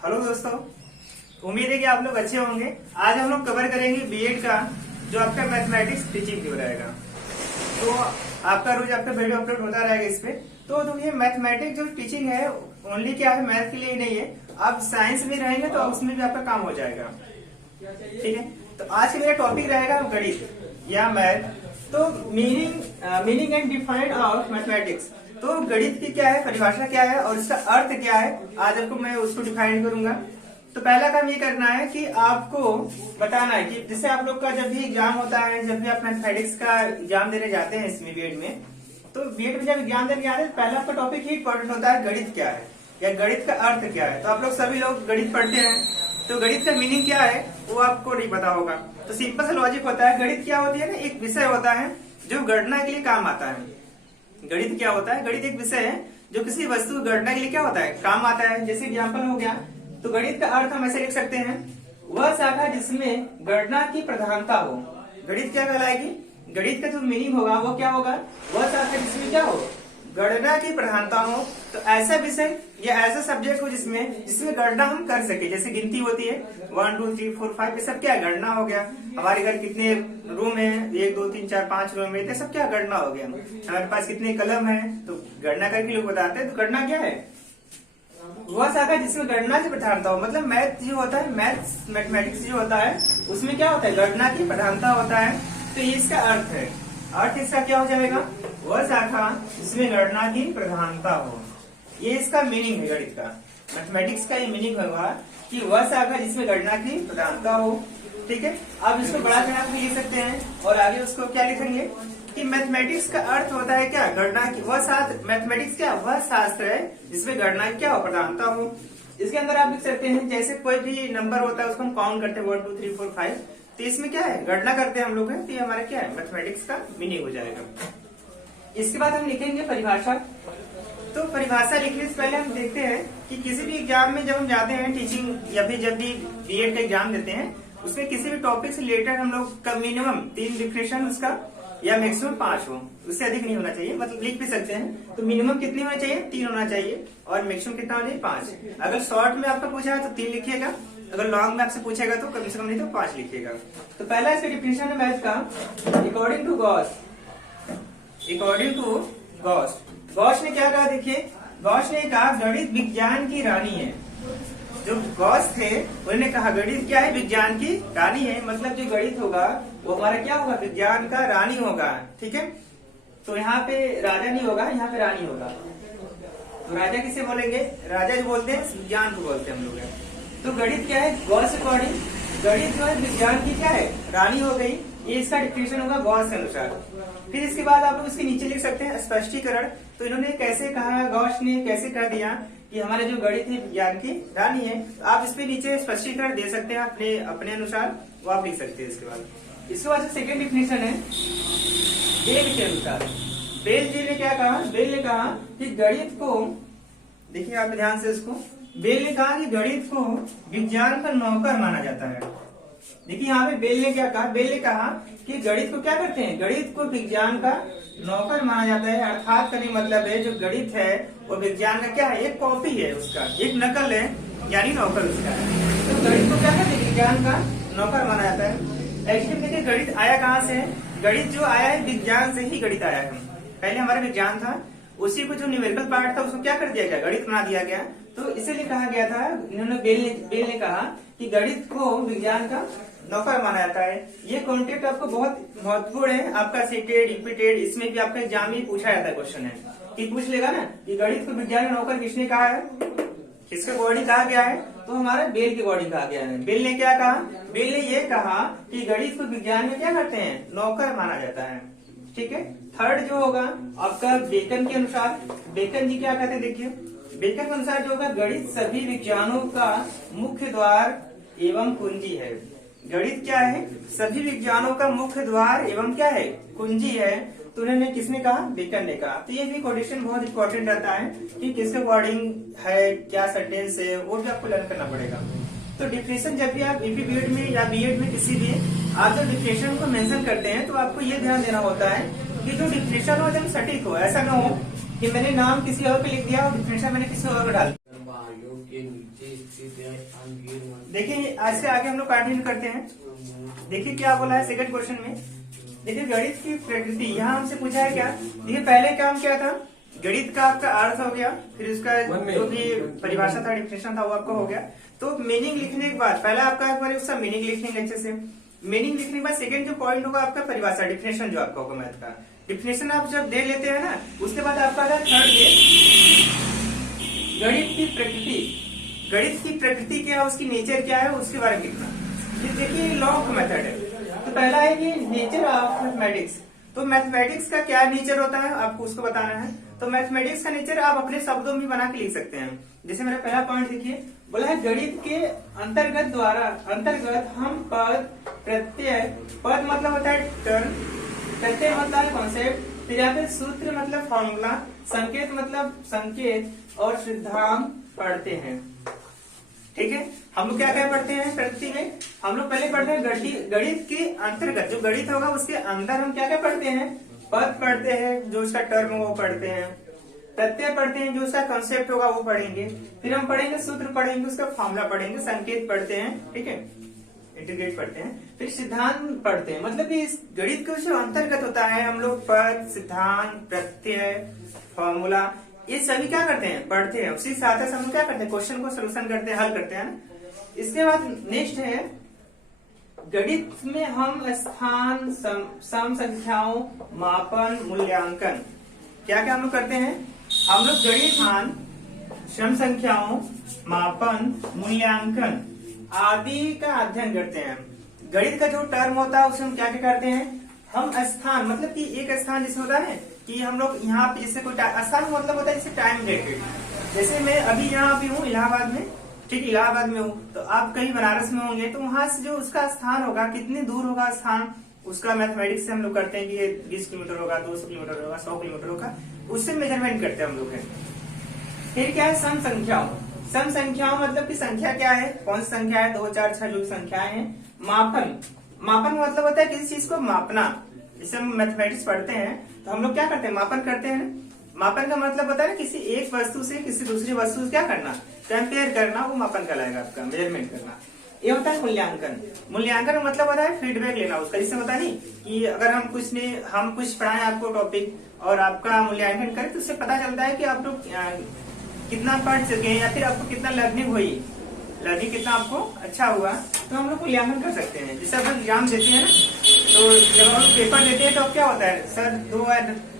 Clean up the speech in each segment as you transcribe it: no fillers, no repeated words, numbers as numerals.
Hello दोस्तों, उम्मीद है कि आप लोग अच्छे होंगे। आज हम लोग कवर करेंगे बीएड का जो आपका मैथमेटिक्स टीचिंग क्यों रहेगा। तो आपका रोज आपका वीडियो अपलोड होता रहेगा इस पे। तो ये मैथमेटिक्स जो टीचिंग है ओनली क्या है, मैथ के लिए ही नहीं है। आप साइंस में रहेंगे तो उसमें भी आपका काम हो जाएगा। ठीक है, तो आज का मेरा टॉपिक रहेगा गणित या मैथ। तो meaning and defined of mathematics. तो गणित की क्या है, परिभाषा क्या है और इसका अर्थ क्या है, आज आपको मैं उसको डिफाइन करूंगा। तो पहला काम ये करना है कि आपको बताना है कि जैसे आप लोग का जब भी एग्जाम होता है, जब भी आप मैथमेटिक्स का एग्जाम देने जाते हैं इसमें बीएड में, तो बीएड में जब एग्जाम देने जाते हैं पहला आपका टॉपिक ही इंपॉर्टेंट होता है, गणित क्या है या गणित का अर्थ क्या है। तो आप लोग सभी लोग गणित पढ़ते हैं, तो गणित का मीनिंग क्या है वो आपको नहीं पता होगा। तो सिंपल सा लॉजिक होता है, गणित क्या होती है ना, एक विषय होता है जो गणना के लिए काम आता है। गणित क्या होता है, गणित एक विषय है जो किसी वस्तु गणना के लिए क्या होता है, काम आता है। जैसे एग्जाम्पल हो गया, तो गणित का अर्थ हम ऐसे लिख सकते हैं, वह शाखा जिसमें गणना की प्रधानता हो। गणित क्या कहलाएगी, गणित का जो मीनिंग होगा वो क्या होगा, वह शाखा जिसमें क्या हो, गणना की प्रधानता हो। तो ऐसा विषय या ऐसा सब्जेक्ट हो जिसमें गणना हम कर सके। जैसे गिनती होती है 1 2 3 4 5, ये सब क्या है, गणना हो गया। हमारे घर कितने रूम है, 1 2 3 4 5 रूम है, ये सब क्या गणना हो गया। हमारे पास कितने कलम है, तो गणना करके लोग बताते हैं। तो गणना क्या है, वह शाखा जिसमें गणना की प्रधानता हो। मतलब मैथ जो होता है, मैथमेटिक्स जो होता है उसमें क्या होता है, गणना की प्रधानता होता है। तो ये इसका अर्थ है। अर्थ इसका क्या हो जाएगा, वह शाखा जिसमें गणना की प्रधानता हो। ये इसका मीनिंग है गणित का, मैथमेटिक्स का ये मीनिंग होगा कि वह शाखा जिसमें गणना की प्रधानता हो। ठीक है, अब इसको बड़ा चढ़ा के लिख सकते हैं और आगे उसको क्या लिखेंगे कि मैथमेटिक्स का अर्थ होता है क्या, गणना की। वह शास्त्र, मैथमेटिक्स क्या, वह शास्त्र है जिसमें गणना की क्या हो, प्रधानता हो। इसके अंदर आप लिख सकते हैं जैसे कोई भी नंबर होता है उसको हम काउंट करते हैं 1 2 3 4 5, तो इसमें क्या है, गणना करते हैं हम लोग हैं। तो ये हमारा क्या है, मैथमेटिक्स का मीनिंग हो जाएगा। इसके बाद हम लिखेंगे परिभाषा। तो परिभाषा लिखने से पहले हम देखते हैं कि किसी भी एग्जाम में जब हम जाते हैं टीचिंग या फिर जब भी बीएड का एग्जाम देते हैं, उसमें किसी भी टॉपिक से रिलेटेड हम लोग का मिनिमम 3 डिफिनेशन उसका या मैक्सिमम 5 हो, उससे अधिक नहीं होना चाहिए। मतलब लिख भी सकते हैं, तो मिनिमम कितनी होना चाहिए, 3 होना चाहिए और मैक्सिमम कितना होना चाहिए, 5। अगर शॉर्ट में आपका पूछा है तो 3 लिखिएगा, अगर लॉन्ग में आपसे पूछेगा तो कम से कम नहीं तो 5 लिखिएगा। तो पहला इसका डिफिनेशन है मैथ का, according to Gauss. According to Gauss, Gauss ने क्या कहा, देखिए गॉस ने कहा गणित विज्ञान की रानी है। जो गॉस थे उन्होंने कहा गणित क्या है, विज्ञान की रानी है। मतलब जो गणित होगा वो हमारा क्या होगा, विज्ञान का रानी होगा। ठीक है, तो यहाँ पे राजा नहीं होगा, यहाँ पे रानी होगा। तो राजा किसे बोलेंगे, राजा जो बोलते हैं विज्ञान को बोलते हैं हम लोग। तो गणित क्या है, गॉस अकॉर्डिंग गणित जो है विज्ञान की क्या है, रानी हो गई। ये इसका डिफिनेशन होगा गॉस के अनुसार। फिर इसके बाद आप लोग इसके नीचे लिख सकते हैं स्पष्टीकरण। तो इन्होंने कैसे कहा, गॉस ने कैसे कह दिया कि हमारे जो गणित है विज्ञान की रानी है। तो आप इस पे नीचे स्पष्टीकरण दे सकते हैं अपने अनुसार, वो आप लिख सकते हैं। इसके बाद सेकेंड डिफिनेशन है बेल के अनुसार। बेल जी ने क्या कहा, बेल ने कहा कि गणित को, देखिए आप ध्यान से इसको, बेल ने कहा कि गणित को विज्ञान का नौकर माना जाता है। देखिए यहाँ पे बेल ने क्या कहा, बेल ने कहा कि गणित को क्या करते हैं, गणित को विज्ञान का नौकर माना जाता है। अर्थात करने मतलब है जो गणित है वो विज्ञान का क्या है, एक कॉपी है उसका, एक नकल है, यानी नौकर उसका है। तो गणित को क्या करते हैं, विज्ञान का नौकर माना जाता है। एक्चुअली देखिए गणित आया कहाँ से है, गणित जो आया है विज्ञान से ही गणित आया है। पहले हमारा विज्ञान था, उसी को जो न्यूमेरिकल पार्ट था उसको क्या कर दिया गया, गणित बना दिया गया। तो इसीलिए कहा गया था, इन्होंने बेल ने कहा कि गणित को विज्ञान का नौकर माना जाता है। ये कॉन्टेक्ट आपको बहुत महत्वपूर्ण है, आपका सीटेड रिपीटेड इसमें भी आपका एग्जाम में पूछा जाता है, क्वेश्चन है कि पूछ लेगा ना कि गणित को विज्ञान का नौकर किसने कहा है, किसके अकॉर्डिंग कहा गया है। तो हमारा बेल के अकॉर्डिंग कहा गया है। बेल ने क्या कहा, बेल ने ये कहा कि गणित को विज्ञान में क्या करते हैं, नौकर माना जाता है। ठीक है, थर्ड जो होगा आपका बेकन के अनुसार। बेकन जी क्या कहते हैं, देखिए बेकन के अनुसार जो होगा, गणित सभी विज्ञानों का मुख्य द्वार एवं कुंजी है। गणित क्या है, सभी विज्ञानों का मुख्य द्वार एवं क्या है, कुंजी है। तो उन्होंने किसने कहा, बेकन ने कहा। तो ये भी क्वेश्चन बहुत इंपॉर्टेंट रहता है कि किसके अकॉर्डिंग है, क्या सेंटेंस है, वो भी आपको लर्न करना पड़ेगा। तो डिफिनेशन जब भी आप यूपी बीएड में या बीएड में किसी भी आप जब डिफिनेशन को मेंशन करते हैं तो आपको ये ध्यान देना होता है कि जो डिफिनेशन हो एकदम सटीक हो। ऐसा ना हो कि मैंने नाम किसी और पे लिख दिया और डिफिनेशन मैंने किसी और को डाल दिया। देखिए आज से आगे हम लोग कंटिन्यू करते हैं। देखिए क्या बोला है सेकंड क्वेश्चन में। देखिए गणित की प्रकृति यहाँ हमसे पूछा है क्या। देखिए पहले काम क्या था, गणित का आपका अर्थ हो गया, फिर उसका जो भी परिभाषा था, डिफिनेशन था, वो आपका हो गया। तो मीनिंग लिखने के बाद पहले आपका एक बार उसका मीनिंग लिखने अच्छे से। मीनिंग लिखने के बाद सेकंड जो पॉइंट होगा आपका परिभाषा, डिफिनेशन जो आपका होगा मैथ का। डिफिनेशन आप जब दे लेते हैं ना, उसके बाद आपका थर्ड ये गणित की प्रकृति। गणित की प्रकृति क्या है, उसकी नेचर क्या है, उसके बारे में लिखना। फिर देखिए लॉ ऑफ मेथड है। तो पहला है कि नेचर ऑफ मैथमेटिक्स। तो मैथमेटिक्स का क्या नेचर होता है आपको उसको बताना है। तो मैथमेटिक्स का नेचर आप अपने शब्दों में बना के लिख सकते हैं। जैसे मेरा पहला पॉइंट देखिए, बोला है गणित के अंतर्गत हम पद, प्रत्यय, पद मतलब होता है टर्म, प्रत्यय मतलब है कॉन्सेप्ट, फिर यहाँ पे सूत्र मतलब फॉर्मूला, संकेत मतलब संकेत और सिद्धांत पढ़ते हैं। ठीक है, हम लोग क्या क्या पढ़ते हैं प्रकृति में। हम लोग पहले पढ़ते हैं गणित के अंतर्गत, जो गणित होगा उसके अंदर हम क्या क्या पढ़ते हैं, पद पढ़ते हैं, जो उसका टर्म वो पढ़ते हैं, प्रत्यय पढ़ते हैं, जो उसका कॉन्सेप्ट होगा वो पढ़ेंगे, फिर हम पढ़ेंगे सूत्र पढ़ेंगे, उसका फॉर्मूला पढ़ेंगे, संकेत पढ़ते हैं, ठीक है, इंटीग्रेट पढ़ते हैं, फिर सिद्धांत पढ़ते हैं। मतलब कि इस गणित के जो अंतर्गत होता है हम लोग पद, सिद्धांत, प्रत्यय, फॉर्मूला, ये सभी क्या करते हैं, पढ़ते हैं। उसी साथ हम लोग क्या करते हैं, क्वेश्चन को सोल्यूशन करते हैं, हल करते हैं ना। इसके बाद नेक्स्ट है गणित में हम स्थान, सम संख्याओं, मापन, मूल्यांकन, क्या क्या हम लोग करते हैं। हम लोग गणित स्थान, सम संख्याओं, मापन, मूल्यांकन आदि का अध्ययन करते हैं। गणित का जो टर्म होता है उसे हम क्या क्या करते हैं, हम स्थान मतलब कि एक स्थान जिसमें होता है कि हम लोग यहाँ पे जैसे कोई स्थान मतलब होता है जैसे टाइम रिलेटेड। जैसे मैं अभी यहाँ पे हूँ इलाहाबाद में, ठीक, इलाहाबाद में हूँ, तो आप कहीं बनारस में होंगे, तो वहां से जो उसका स्थान होगा, कितनी दूर होगा स्थान, उसका मैथमेटिक्स से हम लोग करते हैं कि ये 20 किलोमीटर होगा, 200 किलोमीटर होगा, 100 किलोमीटर होगा, उससे मेजरमेंट करते हैं हम लोग। फिर क्या है सम संख्याओं। सम संख्याओं मतलब कि संख्या क्या है, कौन सी संख्या है, 2, 4, 6 जो भी संख्याएं हैं। मापन, मापन मतलब होता है किसी चीज को मापना। जैसे हम मैथमेटिक्स पढ़ते हैं तो हम लोग क्या करते हैं, मापन करते हैं। मापन का मतलब होता है किसी एक वस्तु से किसी दूसरी वस्तु से क्या करना, कंपेयर करना, वो मापन कहलाएगा आपका, मेजरमेंट करना। ये होता है मूल्यांकन। मूल्यांकन का मतलब होता है फीडबैक लेना उसका। जिससे होता नहीं कि अगर हम कुछ पढ़ाएं आपको टॉपिक और आपका मूल्यांकन करें, तो उससे पता चलता है कि आप लोग कितना पढ़ चुके हैं या फिर आपको कितना लर्निंग हुई, लर्निंग कितना आपको अच्छा हुआ, तो हम लोग मूल्यांकन कर सकते हैं। जैसे अपन एग्जाम देते हैं ना, तो जब हम लोग पेपर देते हैं तो क्या होता है, सर 2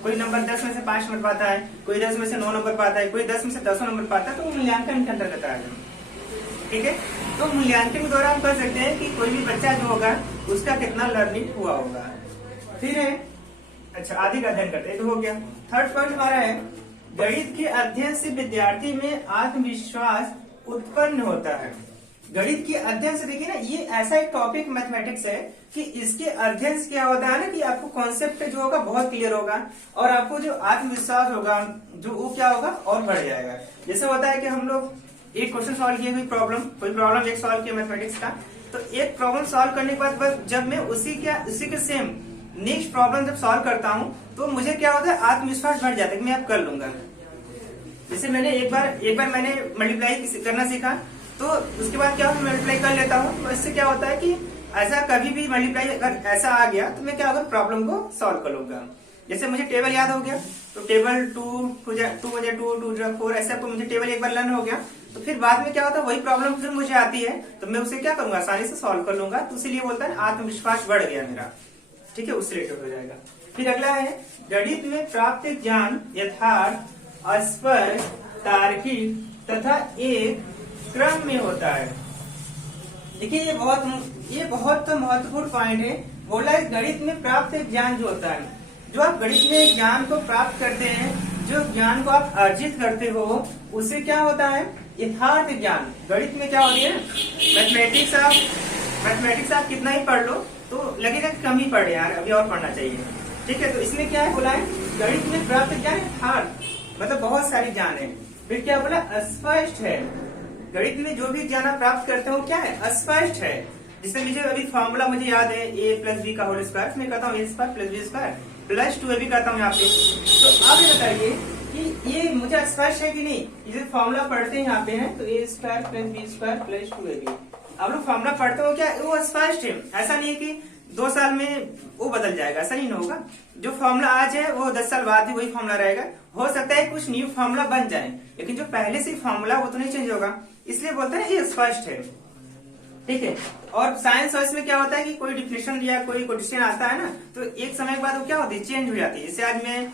कोई नंबर 10 में से 5 नंबर पाता है, कोई 10 में से 9 नंबर पाता है, कोई 10 में से 10 नंबर पाता है, तो मूल्यांकन के अंतर्गत आ जाए। ठीक है, तो मूल्यांकन के दौरान हम कर सकते हैं कि कोई भी बच्चा जो होगा उसका कितना लर्निंग हुआ होगा। फिर है अच्छा आदि का अध्ययन करते हैं, तो हो गया। थर्ड पॉइंट हमारा है गणित के अध्ययन से विद्यार्थी में आत्मविश्वास उत्पन्न होता है। गणित के अध्ययन से देखिए ना, ये ऐसा एक टॉपिक मैथमेटिक्स है कि इसके अध्ययन से क्या होता है ना कि आपको कॉन्सेप्ट जो होगा बहुत क्लियर होगा और आपको जो आत्मविश्वास होगा जो वो क्या होगा और बढ़ जाएगा। जैसे होता है कि हम लोग एक क्वेश्चन सॉल्व किया, कोई प्रॉब्लम एक सॉल्व किया मैथमेटिक्स का, तो एक प्रॉब्लम सॉल्व करने के बाद जब मैं उसी के सेम नेक्स्ट प्रॉब्लम जब सॉल्व करता हूँ तो मुझे क्या होता है, आत्मविश्वास बढ़ जाता है कि मैं अब कर लूंगा। जैसे मैंने एक बार मैंने मल्टीप्लाई करना सीखा, तो उसके बाद क्या मल्टीप्लाई कर लेता हूँ, तो इससे क्या होता है कि ऐसा कभी भी मल्टीप्लाई अगर ऐसा आ गया तो मैं क्या होगा, प्रॉब्लम को सॉल्व कर लूंगा। जैसे मुझे टेबल याद हो गया, तो टेबल 2 4 ऐसे आपको मुझे टेबल एक बार लर्न हो गया, तो फिर बाद में क्या होता है, वही प्रॉब्लम फिर मुझे आती है तो मैं उसे क्या करूंगा, आसानी से सॉल्व कर लूंगा। तो इसीलिए बोलता है आत्मविश्वास बढ़ गया मेरा, ठीक है, उससे रिलेटेड हो जाएगा। फिर अगला है गणित में प्राप्त ज्ञान यथार्थ, स्पष्ट, तार्किक तथा एक क्रम में होता है। देखिए ये बहुत महत्वपूर्ण पॉइंट है। बोला है गणित में प्राप्त ज्ञान जो होता है, जो आप गणित में ज्ञान को प्राप्त करते हैं, जो ज्ञान को आप अर्जित करते हो, उससे क्या होता है, यथार्थ ज्ञान। गणित में क्या होती है, मैथमेटिक्स आप कितना ही पढ़ लो तो लगेगा कि कम ही पढ़े यार, अभी और पढ़ना चाहिए। ठीक है, तो इसमें क्या है, बोला है गणित में प्राप्त ज्ञान यथार्थ मतलब बहुत सारी ज्ञान है। फिर क्या बोला, स्पष्ट है। गणित में जो भी ज्ञान आप प्राप्त करते हो क्या है, स्पष्ट है। जिसमें मुझे अभी फॉर्मूला मुझे याद है a+b का होल स्क्वायर, मैं कहता हूँ a² + b² + 2ab कहता हूँ यहाँ पे। तो अब ये बताइए कि ये मुझे स्पष्ट है कि नहीं। ये जो फॉर्मूला पढ़ते हैं यहाँ पे है, तो A square plus B square plus 2ab, आप लोग फॉर्मूला पढ़ते हो क्या, वो स्पष्ट है। ऐसा नहीं है कि 2 साल में वो बदल जाएगा, ऐसा नहीं होगा। जो फॉर्मूला आज है वो 10 साल बाद भी वही फॉर्मूला रहेगा। हो सकता है कुछ न्यू फॉर्मूला बन जाए, लेकिन जो पहले से फॉर्मूला वो तो नहीं चेंज होगा। इसलिए बोलते हैं ये स्पष्ट है, ठीक है। और साइंस और इसमें क्या होता है कि कोई डिफिनेशन या कोई क्वेश्चन आता है ना, तो एक समय के बाद वो क्या होती है, चेंज हो जाती है। जैसे आज मैं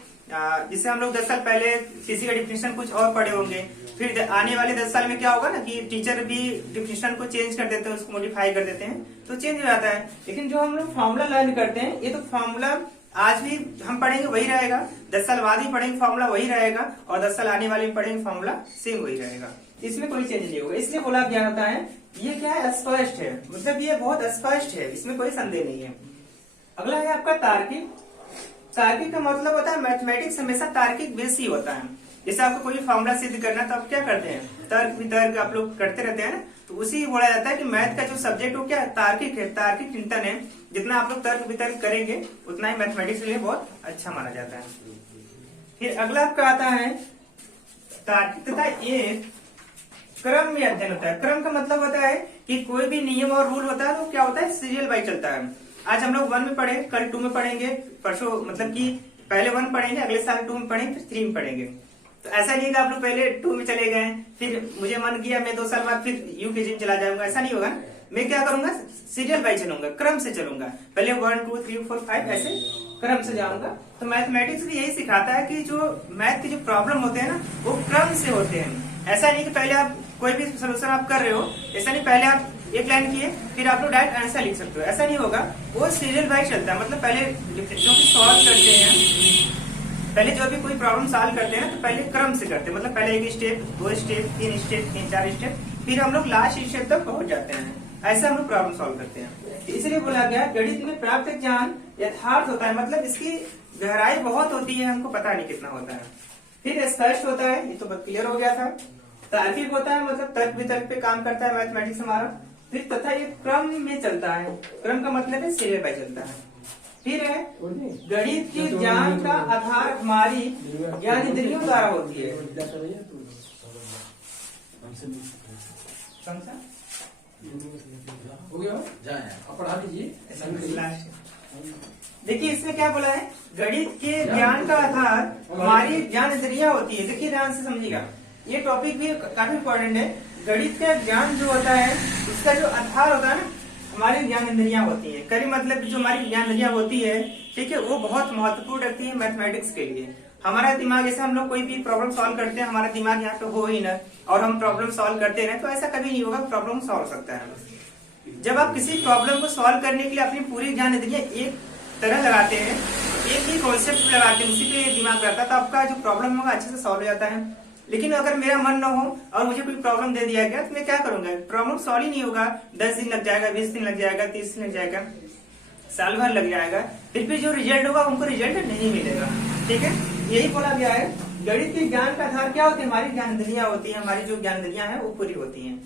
जिससे हम लोग 10 साल पहले किसी का डिफिनेशन कुछ और पढ़े होंगे, फिर आने वाले 10 साल में क्या होगा ना कि टीचर भी डिफिनेशन को चेंज कर देते हैं, उसको मॉडिफाई कर देते हैं, तो चेंज हो जाता है। लेकिन जो हम लोग फॉर्मूला लर्न करते हैं, ये तो फॉर्मूला आज भी हम पढ़ेंगे वही रहेगा, 10 साल बाद भी पढ़ेंगे फॉर्मूला वही रहेगा, और 10 साल आने वाले में पढ़ेंगे फॉर्मूला सेम वही रहेगा। इसमें कोई चेंज नहीं होगा। इसलिए बोला क्या होता है, ये क्या है, स्पष्ट है, मतलब ये बहुत स्पष्ट है, इसमें कोई संदेह नहीं है। अगला है आपका तार्किक। तार्किक का मतलब होता है मैथमेटिक्स हमेशा तार्किक बेस ही होता है। जैसे आपको कोई फॉर्मूला सिद्ध करना है तो आप क्या करते हैं, तर्क वितर्क आप लोग करते रहते हैं ना, तो उसी बोला जाता है कि मैथ का जो सब्जेक्ट हो क्या है, तार्किक है, तार्किक चिंतन है। जितना आप लोग तर्क वितर्क करेंगे उतना ही मैथमेटिक्स के लिए बहुत अच्छा माना जाता है। फिर अगला आपका आता है तार्किक तथा एक क्रम में अध्ययन होता है। क्रम का मतलब होता है कि कोई भी नियम और रूल होता है तो क्या होता है, सीरियल वाइज चलता है। आज हम लोग 1 में पढ़े, कल 2 में पढ़ेंगे, परसों मतलब कि पहले 1 पढ़ेंगे, अगले साल 2 में पढ़ेंगे, फिर 3 में पढ़ेंगे। तो ऐसा नहीं कि आप लोग पहले 2 में चले गए, फिर मुझे मन किया मैं 2 साल बाद फिर यूकेजी में चला जाऊंगा, ऐसा नहीं होगा। मैं क्या करूंगा, सीरियल वाइज चलूंगा, क्रम से चलूंगा, पहले 1 2 3 4 5 ऐसे क्रम से जाऊंगा। तो मैथमेटिक्स भी यही सिखाता है कि जो मैथ के जो प्रॉब्लम होते हैं ना, वो क्रम से होते हैं। ऐसा नहीं कि पहले आप कोई भी सोल्यूशन आप कर रहे हो, ऐसा नहीं पहले आप एक लाइन किए फिर आप लोग डायरेक्ट आंसर लिख सकते हो, ऐसा नहीं होगा। वो सीरियल वाइज चलता है। मतलब पहले जो भी सॉल्व करते हैं, पहले जो भी कोई प्रॉब्लम सॉल्व करते हैं ना, तो पहले क्रम से करते हैं। मतलब पहले 1 स्टेप, 2 स्टेप, 3 स्टेप, 3 4 स्टेप, फिर हम लोग लास्ट स्टेप तक पहुंच जाते हैं। ऐसा हम लोग प्रॉब्लम सॉल्व करते हैं। इसलिए बोला गया गणित में प्राप्त ज्ञान यथार्थ होता है, मतलब इसकी गहराई बहुत होती है, हमको पता नहीं कितना होता है। फिर स्पष्ट होता है, ये तो क्लियर हो गया था। तार्किक होता है, मतलब तर्क वितर्क पे काम करता है मैथमेटिक्स हमारा। फिर तथा ये क्रम में चलता है, क्रम का मतलब है सीरियल पे चलता है। फिर है गणित के ज्ञान का आधार हमारी ज्ञान इंद्रियों द्वारा होती है। देखिए इसमें क्या बोला है, गणित के ज्ञान का आधार हमारी ज्ञान इंद्रियां होती है। देखिए ध्यान से समझिएगा, ये टॉपिक भी काफी इम्पोर्टेंट है। गणित का ज्ञान जो होता है उसका जो आधार होता है ना, हमारी ज्ञान इंद्रियां होती है। करीब मतलब जो हमारी ज्ञान इंद्रियां होती है, ठीक है, वो बहुत महत्वपूर्ण रखती है मैथमेटिक्स के लिए। हमारा दिमाग, जैसे हम लोग कोई भी प्रॉब्लम सॉल्व करते हैं, हमारा दिमाग यहाँ पे हो ही ना, और हम प्रॉब्लम सॉल्व करते रहे, तो ऐसा कभी नहीं होगा प्रॉब्लम सॉल्व हो सकता है। जब आप किसी प्रॉब्लम को सॉल्व करने के लिए अपनी पूरी ज्ञान इंद्रियां एक तरह लगाते हैं, एक ही कॉन्सेप्ट लगाते हैं, उसी पे दिमाग रहता है, तो आपका जो प्रॉब्लम होगा अच्छे से सॉल्व हो जाता है। लेकिन अगर मेरा मन न हो और मुझे कोई प्रॉब्लम दे दिया गया, तो मैं क्या करूंगा, प्रॉब्लम सॉल्व ही नहीं होगा। 10 दिन लग जाएगा, 20 दिन लग जाएगा, 30 दिन लग जाएगा, साल भर लग जाएगा, फिर भी जो रिजल्ट होगा उनको रिजल्ट नहीं मिलेगा। ठीक है, यही बोला गया है। गणित के ज्ञान का आधार क्या होती है, हमारी ज्ञान इंद्रियां होती है, हमारी जो ज्ञान इंद्रियां हैं वो पूरी होती हैं।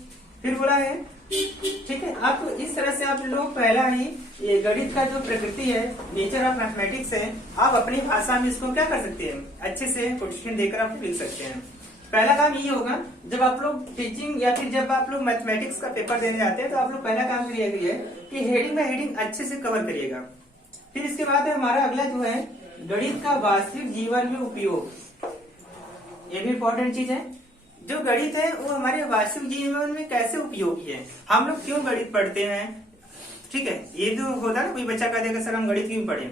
फिर बोला है, ठीक है, आप इस तरह से आप लोग पहला ही ये गणित का जो प्रकृति है, नेचर ऑफ मैथमेटिक्स है, आप अपनी भाषा में इसको क्या कर सकते हैं, अच्छे से क्वेश्चन देकर आप लिख सकते हैं। पहला काम ये होगा, जब आप लोग टीचिंग या फिर जब आप लोग मैथमेटिक्स का पेपर देने जाते हैं, तो आप लोग पहला काम करिएगा कि हेडिंग में हेडिंग अच्छे से कवर करिएगा। फिर इसके बाद है हमारा अगला जो है गणित का वास्तविक जीवन में उपयोग। ये भी इम्पोर्टेंट चीज है। जो गणित है वो हमारे वास्तविक जीवन में कैसे उपयोगी है, हम लोग क्यों गणित पढ़ते हैं। ठीक है, ये जो होता है ना, कोई बच्चा कह देगा सर हम गणित क्यों पढ़े।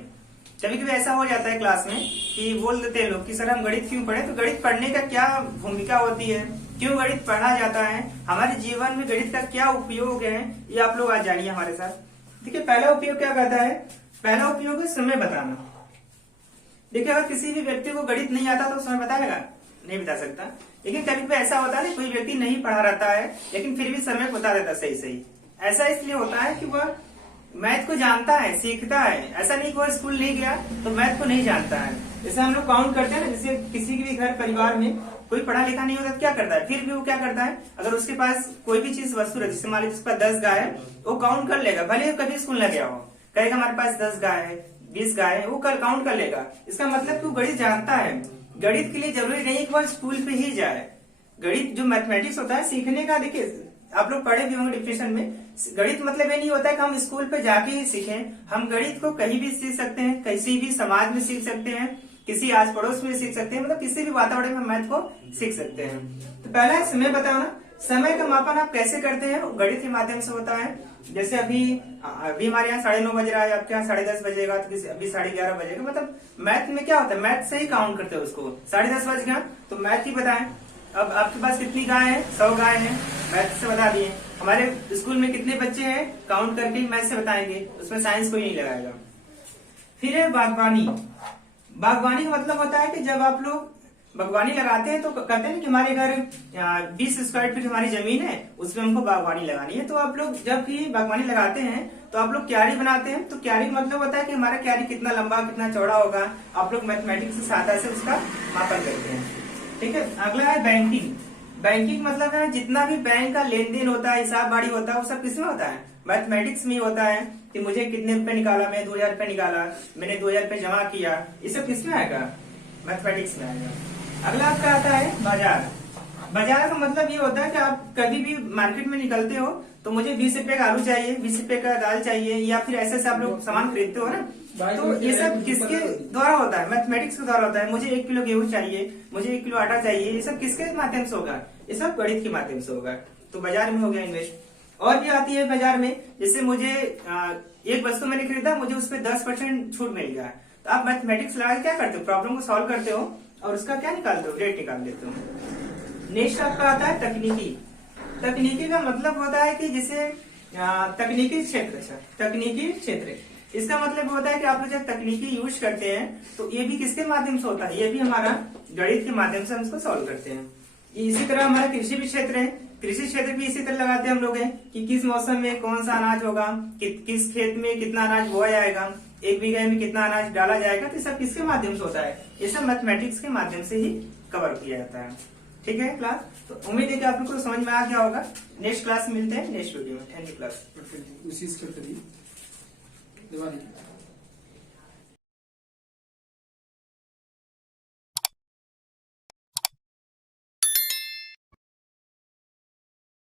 कभी कभी ऐसा हो जाता है क्लास में कि बोल देते हैं लोग कि सर हम गणित क्यों पढ़े। तो गणित पढ़ने का क्या भूमिका होती है, क्यों गणित पढ़ा जाता है, हमारे जीवन में गणित का क्या उपयोग है, ये आप लोग आज जानिए हमारे साथ। देखिए पहला उपयोग क्या करता है, पहला उपयोग है समय बताना। देखिए अगर किसी भी व्यक्ति को गणित नहीं आता तो समय बताएगा, नहीं बता सकता। लेकिन कभी कभी ऐसा होता है कोई व्यक्ति नहीं पढ़ा रहता है लेकिन फिर भी समय बता देता सही सही। ऐसा इसलिए होता है कि वह मैथ को जानता है, सीखता है। ऐसा नहीं कि वो स्कूल नहीं गया तो मैथ को नहीं जानता है। जैसे हम लोग काउंट करते हैं ना, जैसे किसी के भी घर परिवार में कोई पढ़ा लिखा नहीं होता तो क्या करता है, फिर भी वो क्या करता है, अगर उसके पास कोई भी चीज वस्तु है, जैसे मान लीजिए उसका 10 गाय है, वो काउंट कर लेगा, भले कभी स्कूल न गया हो, कहेगा हमारे पास 10 गाय है, 20 गाय है, वो कल काउंट कर लेगा। इसका मतलब कि वो गणित जानता है। गणित के लिए जरूरी नहीं कि वह स्कूल पे ही जाए। गणित जो मैथमेटिक्स होता है सीखने का, देखिए आप लोग पढ़े भी होंगे डिफिनेशन में, गणित मतलब ये नहीं होता है कि हम स्कूल पे जाके ही सीखें। हम गणित को कहीं भी सीख सकते हैं, किसी भी समाज में सीख सकते हैं, किसी आस पड़ोस में सीख सकते हैं, मतलब किसी भी वातावरण में मैथ को सीख सकते हैं। तो पहला है समय बताओ ना, समय का मापन आप कैसे करते हैं? गणित के माध्यम से होता है। जैसे अभी हमारे यहाँ 9:30 बज रहा है, आपके यहाँ 10:30 बजेगा, तो अभी 11:30 बजेगा। मतलब मैथ में क्या होता है, मैथ से ही काउंट करते हैं उसको। 10:30 बज गया तो मैथ ही बताएं। अब आपके पास कितनी गाय है? 100 गाय है, मैथ से बता दिए। हमारे स्कूल में कितने बच्चे हैं, काउंट करके मैथ से बताएंगे, उसमें साइंस कोई नहीं लगाएगा। फिर है बागवानी। बागवानी का मतलब होता है कि जब आप लोग बागवानी लगाते हैं तो कहते हैं ना कि हमारे घर 20 स्क्वायर फीट हमारी जमीन है, उसमें हमको बागवानी लगानी है। तो आप लोग जब भी बागवानी लगाते हैं तो आप लोग क्यारी बनाते हैं। तो क्यारी मतलब होता है कि हमारा क्यारी कितना लंबा कितना चौड़ा होगा, आप लोग मैथमेटिक्स की सहायता से उसका मापन करते हैं। ठीक है। अगला है बैंकिंग। बैंकिंग मतलब है जितना भी बैंक का लेन देन होता है, हिसाब बाड़ी होता है, वो सब किसमें होता है? मैथमेटिक्स में होता है। कि मुझे कितने रुपए निकाला, मैं 2000 रुपए निकाला, मैंने 2000 रुपए जमा किया, ये सब किसमें आएगा? मैथमेटिक्स में आएगा। अगला आपका आता है बाजार। बाजार का मतलब ये होता है कि आप कभी भी मार्केट में निकलते हो तो मुझे 20 रुपए का आलू चाहिए, 20 रुपए का दाल चाहिए, या फिर ऐसे आप लोग सामान खरीदते हो ना, तो ये सब किसके द्वारा होता है? मैथमेटिक्स के द्वारा होता है। मुझे 1 किलो गेहूं चाहिए, मुझे 1 किलो आटा चाहिए, ये सब किसके माध्यम से होगा? ये सब गणित के माध्यम से होगा। तो बाजार में हो गया इन्वेस्ट। और भी आती है बाजार में, जैसे मुझे एक वस्तु मैंने खरीदा, मुझे उस पर 10% छूट मिल गया, तो आप मैथमेटिक्स लगा के क्या करते हो? प्रॉब्लम को सॉल्व करते हो और उसका क्या निकालते हो? रेट निकाल लेते हो। नेक्स्ट आपका आता है तकनीकी। तकनीकी का मतलब होता है कि जैसे तकनीकी क्षेत्र। तकनीकी क्षेत्र इसका मतलब होता है कि आप लोग जब तकनीकी यूज करते हैं तो ये भी किसके माध्यम से होता है? ये भी हमारा गणित के माध्यम से हम इसको सॉल्व करते हैं। इसी तरह हमारा कृषि भी क्षेत्र है। कृषि क्षेत्र भी इसी तरह लगाते हैं हम लोग हैं कि किस मौसम में कौन सा अनाज होगा, किस खेत में कितना अनाज बोया जाएगा, 1 बीघे में कितना अनाज डाला जाएगा, तो सब किसके माध्यम से होता है? ये सब मैथमेटिक्स के माध्यम से ही कवर किया जाता है। ठीक है क्लास, तो उम्मीद है कि आप लोग को समझ में आ गया होगा। नेक्स्ट क्लास में मिलते हैं नेक्स्ट वीडियो में। Thank you class.